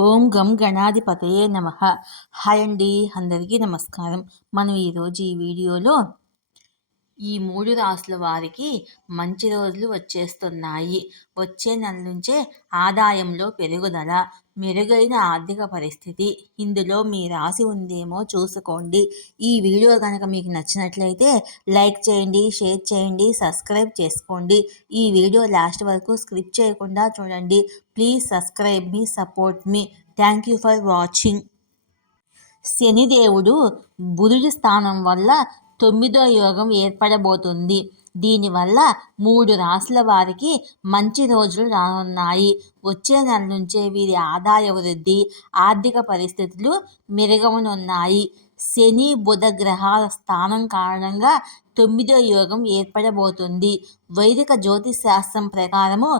ఓం గం గణాధిపతయే నమః. హాయ్ అండి, అందరికీ నమస్కారం. మనం ఈరోజు ఈ వీడియోలో ఈ 3 రాసుల వారికి మంచి రోజులు వచ్చేస్తున్నాయి. వచ్చే నెల నుంచే ఆదాయంలో పెరుగుదల, మెరుగైన ఆర్థిక పరిస్థితి ఇందులో మీ రాశి ఉందేమో చూసుకోండి. ఈ వీడియో కనుక మీకు నచ్చినట్లయితే లైక్ చేయండి, షేర్ చేయండి, సబ్స్క్రైబ్ చేసుకోండి. ఈ వీడియో లాస్ట్ వరకు స్కిప్ చేయకుండా చూడండి. Please subscribe me, support me. Thank you for watching. శనిదేవుడు బుధుడి స్థానం వల్ల 9వ యోగం ఏర్పడబోతుంది. దీనివల్ల 3 రాశుల వారికి మంచి రోజులు రానున్నాయి. వచ్చే నెల నుంచే వీరి ఆదాయ వృద్ధి, ఆర్థిక పరిస్థితులు మెరుగవనున్నాయి. శని బుధ గ్రహాల స్థానం కారణంగా 9వ యోగం ఏర్పడబోతుంది. వైదిక జ్యోతిష్ శాస్త్రం ప్రకారము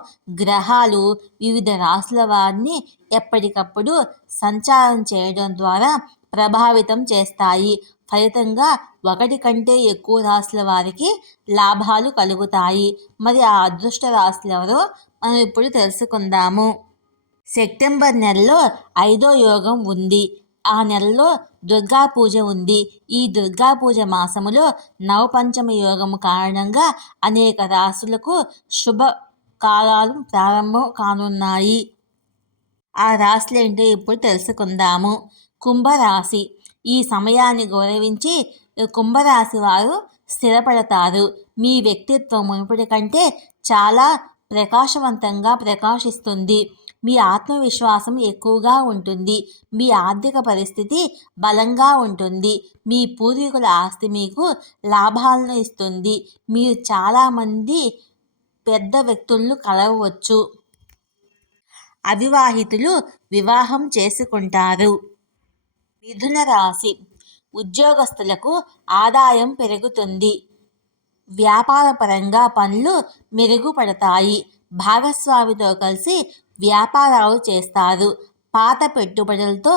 గ్రహాలు వివిధ రాశుల వారిని ఎప్పటికప్పుడు సంచారం చేయడం ద్వారా ప్రభావితం చేస్తాయి. ఫలితంగా ఒకటి కంటే ఎక్కువ రాశుల వారికి లాభాలు కలుగుతాయి. మరి ఆ అదృష్ట రాశులు ఎవరో మనం ఇప్పుడు తెలుసుకుందాము. సెప్టెంబర్ నెలలో 5వ యోగం ఉంది. ఆ నెలలో దుర్గా పూజ ఉంది. ఈ దుర్గా పూజ మాసములో నవపంచమ యోగము కారణంగా అనేక రాశులకు శుభ కాలాలు ప్రారంభం కానున్నాయి. ఆ రాశులేంటో ఇప్పుడు తెలుసుకుందాము. కుంభరాశి. ఈ సమయాన్ని గౌరవించి కుంభరాశి వారు స్థిరపడతారు. మీ వ్యక్తిత్వం మునుపటి కంటే చాలా ప్రకాశవంతంగా ప్రకాశిస్తుంది. మీ ఆత్మవిశ్వాసం ఎక్కువగా ఉంటుంది. మీ ఆర్థిక పరిస్థితి బలంగా ఉంటుంది. మీ పూర్వీకుల ఆస్తి మీకు లాభాలను ఇస్తుంది. మీరు చాలామంది పెద్ద వ్యక్తులను కలవవచ్చు. అవివాహితులు వివాహం చేసుకుంటారు. మిథున రాశి. ఉద్యోగస్తులకు ఆదాయం పెరుగుతుంది. వ్యాపారపరంగా పనులు మెరుగుపడతాయి. భాగస్వామితో కలిసి వ్యాపారాలు చేస్తారు. పాత పెట్టుబడులతో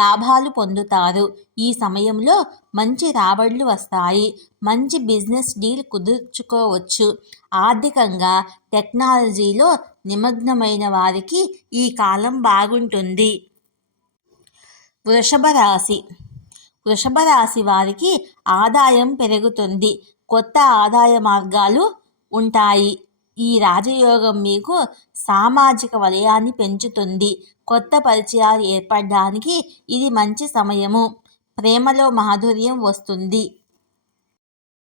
లాభాలు పొందుతారు. ఈ సమయంలో మంచి రాబడులు వస్తాయి. మంచి బిజినెస్ డీల్ కుదుర్చుకోవచ్చు. ఆర్థికంగా టెక్నాలజీలో నిమగ్నమైన వారికి ఈ కాలం బాగుంటుంది. వృషభ రాశి. వృషభ రాశి వారికి ఆదాయం పెరుగుతుంది. కొత్త ఆదాయ మార్గాలు ఉంటాయి. ఈ రాజయోగం మీకు సామాజిక వలయాన్ని పెంచుతుంది. కొత్త పరిచయాలు ఏర్పడడానికి ఇది మంచి సమయము. ప్రేమలో మాధుర్యం వస్తుంది.